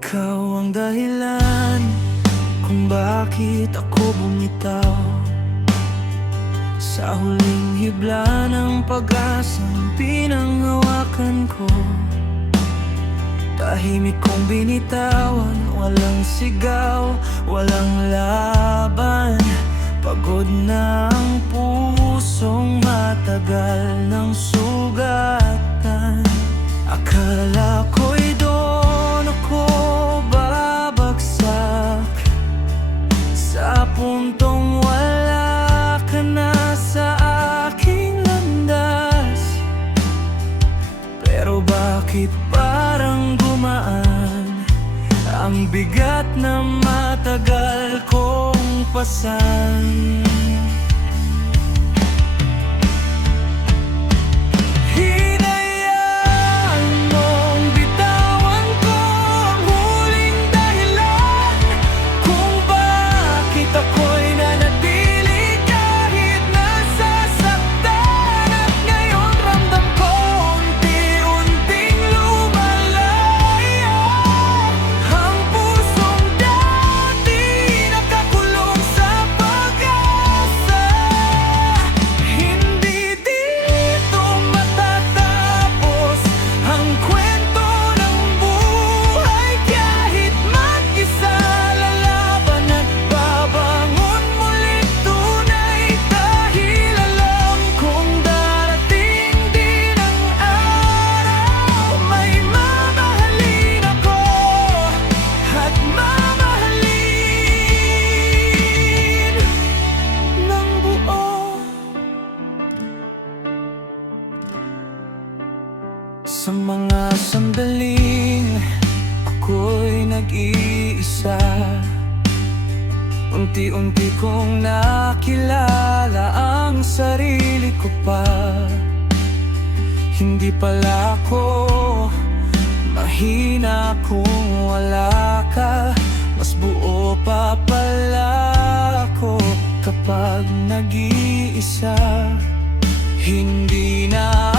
Ikaw ang dahilan kung bakit ako bumitaw sa huling hibla ng pag-asang pinanghawakan ko. Tahimik kong binitawan, walang sigaw, walang laban. Pagod na ang pusong matagal ng sugatan. Akala ko'y doon ako babagsak, sa puntong wala ka na sa aking landas. Pero bakit parang gumaan ang bigat na matagal kong pasan? Sa mga sandaling ako'y nag-iisa, unti-unti kong nakilala ang sarili ko pa. Hindi pala ako mahina kung wala ka, mas buo pa pala ako kapag nag-iisa. Hindi na